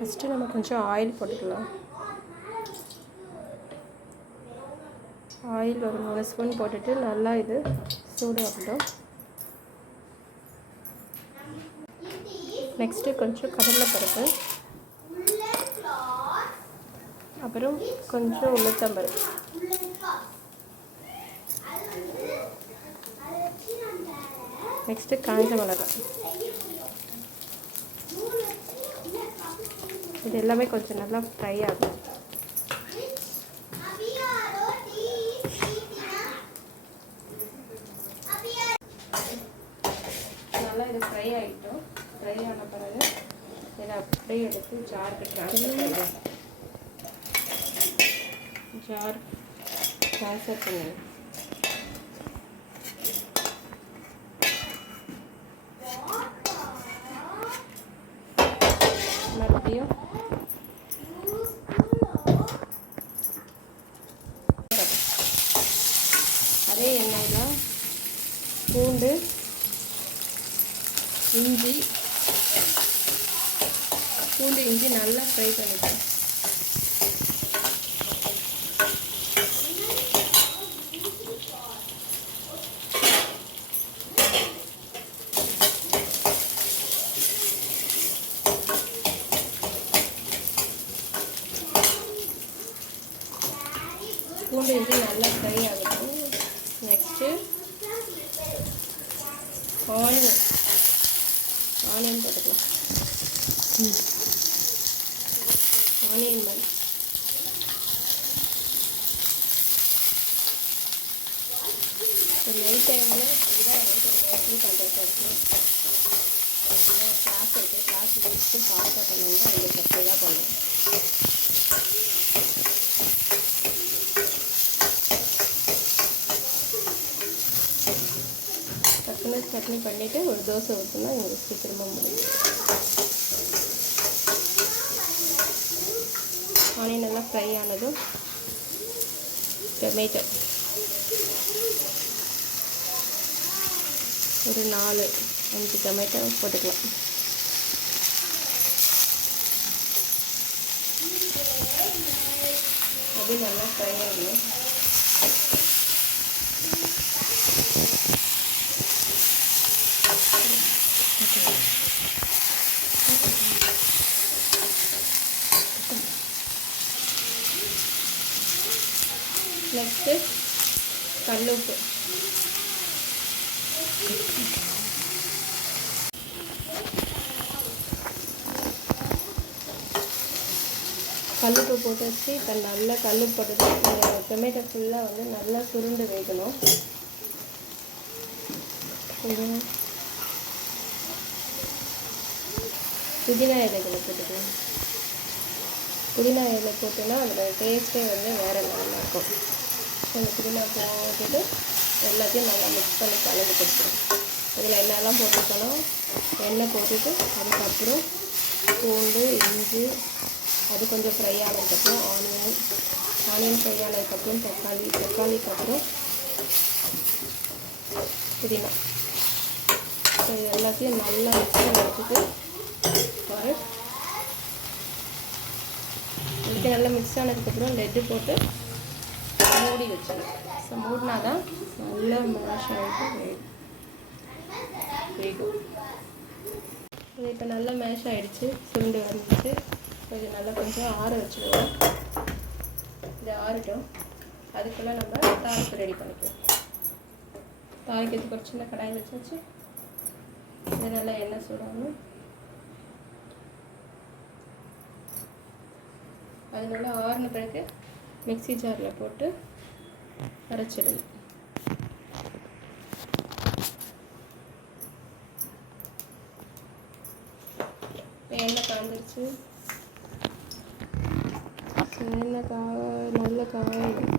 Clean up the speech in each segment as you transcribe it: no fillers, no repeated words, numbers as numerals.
First நம்ம கொஞ்சம் oil போட்டுக்கலாம். ஆயில் ஒரு 3 ஸ்பூன் போட்டுட்டு நல்லா இது சூடு ஆகட்டும். நெக்ஸ்ட்டு கொஞ்சம் கடலைப்பருப்பு, அப்புறம் கொஞ்சம் உளுத்தம்பருப்பு, நெக்ஸ்ட்டு காஞ்ச மிளகாய். இது எல்லாமே கொஞ்சம் நல்லா ஃப்ரை ஆகும். நல்லா இது ஃப்ரை ஆகிட்டோம். ஃப்ரை ஆன பிறகு இதை அப்படியே எடுத்து ஜாருக்கு ட்ரான்ஸ்ஃபர் பண்ணுவோம். ஜார் ட்ரான்ஸ்ஃபர் பண்ணுவோம். மறுபடியும் அதே எண்ணெயில் பூண்டு, இஞ்சி நல்லா ஃப்ரை பண்ணிக்கலாம். பூண்டு இஞ்சி நல்லா ஃப்ரை ஆகட்டும். நெக்ஸ்ட்டு ஆனியன் போட்டுக்கலாம். ஆனியன் மாதிரி ஒரு நைட் டைமில் இதுதான் எனக்கு ஒரு மோஸ்ட்லி பண்ணுறது இருக்குது. கிளாஸ் இருக்குது, கிளாஸ் வச்சுட்டு ஃபாஸ்ட்டாக பண்ணோம்னா ரெண்டு சப்ளை தான் பண்ணுவோம். டக்குன்னு சட்னி பண்ணிவிட்டு ஒரு தோசை ஊற்றினா எங்களுக்கு சீக்கிரமாக முடியும். ஆனியன் நல்லா ஃப்ரை ஆனதும் டொமேட்டோ ஒரு 4-5 டொமேட்டோ போட்டுக்கலாம். அது நல்லா ஃப்ரை ஆகணும். நெக்ஸ்ட்டு கல்லுப்பு, கல்லுப்பு போட்டு வச்சு இப்போ நல்லா கல்லுப்பு போட்டு டொமேட்டோ ஃபுல்லாக வந்து நல்லா சுருண்டு வேகணும். கொஞ்சம் புதினா இலைகளை போட்டுக்கலாம். புதினா இலை போட்டோன்னா அதோட டேஸ்ட்டே வந்து வேறு நல்லா இருக்கும். அந்த புதினா போட்டுட்டு எல்லாத்தையும் நல்லா மிக்ஸ் பண்ணி கலந்து கொடுத்துரும். இதில் என்னெல்லாம் போட்டுக்கணும், எண்ணெய் போட்டுட்டு அதுக்கப்புறம் பூண்டு, இஞ்சி, அது கொஞ்சம் ஃப்ரை ஆனதுக்கப்புறம் ஆனியன் ஃப்ரை ஆனதுக்கப்புறம் தக்காளிக்கு அப்புறம் புதினா. ஸோ இது எல்லாத்தையும் நல்லா மிக்ஸ் பண்ணி வச்சுட்டு இதுக்கு நல்லா மிக்ஸ் ஆனதுக்கப்புறம் லெட்டு போட்டு மூடி வச்சிடணும். ஸோ மூடினா தான் நல்லா மேஷ் ஆகிட்டு வேகும். இது இப்போ நல்லா மேஷ் ஆகிடுச்சு, சுருண்டு வந்துச்சு. இது நல்லா கொஞ்சம் ஆற வச்சுடுவோம். இது ஆறட்டும். அதுக்குள்ளே நம்ம தாளிப்பு ரெடி பண்ணிக்கலாம். தாளிக்கிறதுக்கு ஒரு சின்ன கடாய் வச்சாச்சு. இது நல்லா எண்ணெய் சூடாகணும். அது நல்லா ஆறின பிறகு மிக்ஸி ஜாரில் போட்டு அரைச்சிடணும். எண்ணெய் காய்ஞ்சிருச்சு. எண்ணெய் நல்ல காயும்.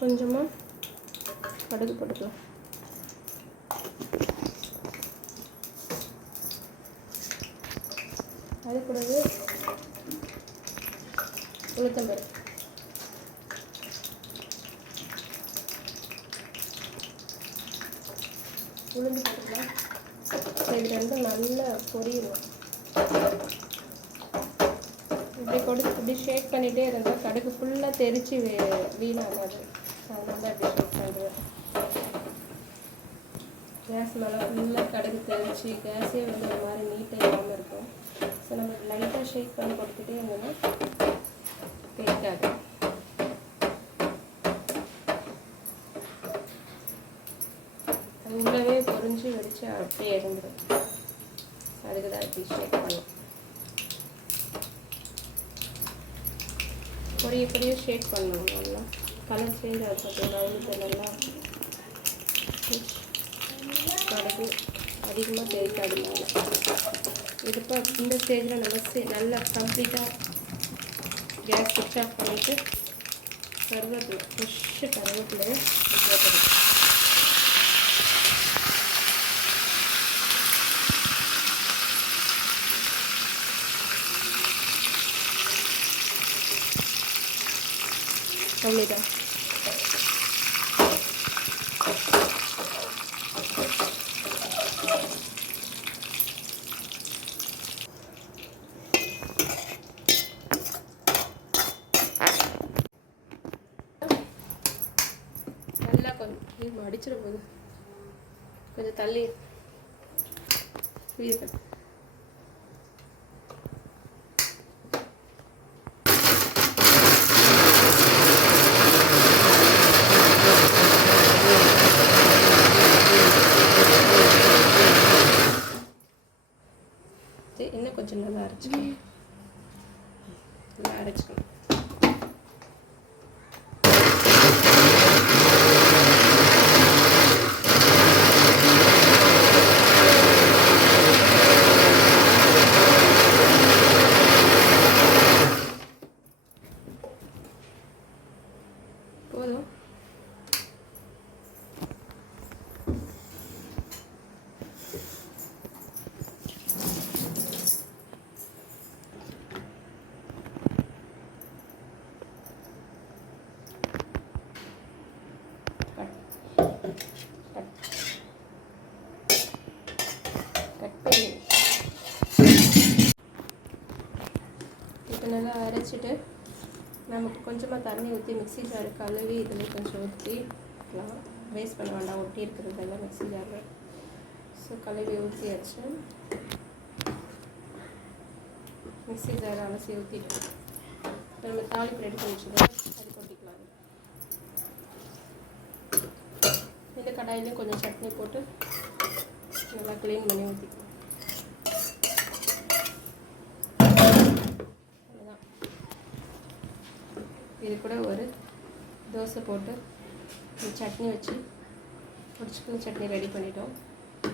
கொஞ்சமாக கடுகு போட்டுக்கலாம். அது கூடவே உளுத்தம்பருப்பு, உளுந்து போட்டுக்கலாம். இது ரெண்டும் நல்லா பொரியணும். இப்படி ஷேக் பண்ணிகிட்டே இருந்தால் கடுகு ஃபுல்லாக தெரித்து வீணாகாது. அதனால தான் இப்படி ஷேக் பண்ணுறேன். கேஸ் மேலே ஃபுல்லாக கடுகு தெரித்து கேஸே வந்து ஒரு மாதிரி நீட்டாக இல்லாமல் இருக்கும். ஸோ நம்ம லைட்டாக ஷேக் பண்ணி கொடுத்துட்டே இருந்தோம்னா கேட்காது. அது உள்ளவே பொரிஞ்சு வெடித்து அப்படியே இருந்துடும். அதுக்கு தான் இப்படி ஷேக் பண்ணும். பொரிய ஷேக் பண்ணணும். நல்லா கலர் சேஞ்ச் ஆகும். பார்த்தீங்களா? உளுந்து நல்லா கடுகு அதிகமாக தேய்க்காதுனால இதுப்போ இந்த ஸ்டேஜில் நம்ம நல்லா கம்ப்ளீட்டாக கேஸ் ஸ்விட்ச் ஆஃப் பண்ணிவிட்டு கருவேப்பிலை ஃப்ரெஷ்ஷு கருவேப்பிலையை போட்டுடும். அவ்வளோதான். நல்லா கொஞ்சம் அடிச்சிட போகுது. கொஞ்சம் தள்ளி இருக்கு. இன்னும் கொஞ்சம் நல்லா அரைச்சிக்கணும். நல்லா அரைச்சிக்கணும். போதும். இப்போ நல்லா அரைச்சிட்டு நமக்கு கொஞ்சமாக தண்ணி ஊற்றி மிக்ஸி ஜாரு கழுவி இதில் கொஞ்சம் ஊற்றிக்கலாம். வேஸ்ட் பண்ண வேண்டாம், ஒட்டி இருக்கிறதெல்லாம் மிக்ஸி ஜாரில். ஸோ கழுவி ஊற்றியாச்சு. மிக்ஸி ஜாரை அலசி ஊற்றிட்டு இப்போ நம்ம தாளிப்பு ரெடி பண்ணி வச்சுருக்கோம். அது கொட்டிக்கலாம். இந்த கடாயிலையும் கொஞ்சம் சட்னி போட்டு நல்லா க்ளீன் பண்ணி ஊற்றிக்கலாம். இது கூட ஒரு தோசை போட்டு சட்னி வச்சு ஒரு சிக்கன் சட்னி ரெடி பண்ணிட்டோம்.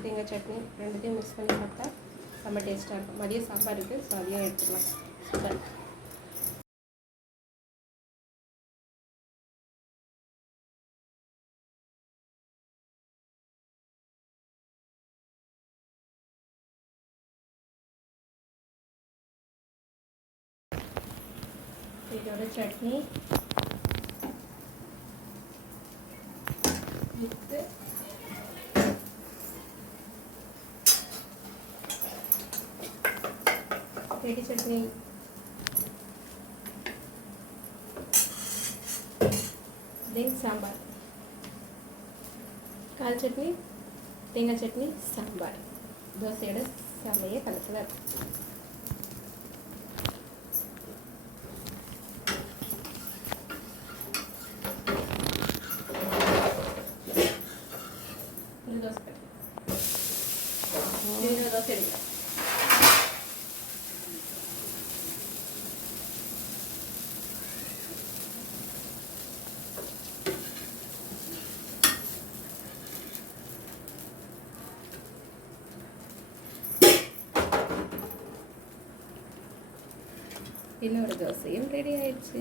தேங்காய் சட்னி ரெண்டுத்தையும் மிக்ஸ் பண்ணி சாப்பிட்டா செம்ம டேஸ்ட்டாக இருக்கும். மதியம் சாம்பார் இருக்குது, ஸோ அதையும் எடுத்துக்கலாம். சூப்பர். இதோட சட்னி வித்து ரெடி சட்னி, தென் சாம்பார், கால் சட்னி, தேங்காய் சட்னி, சாம்பார். தோசையோட செம்மையே கலக்கல. தோசை எடுக்கலாம். இன்னொரு தோசையும் ரெடி ஆயிடுச்சு.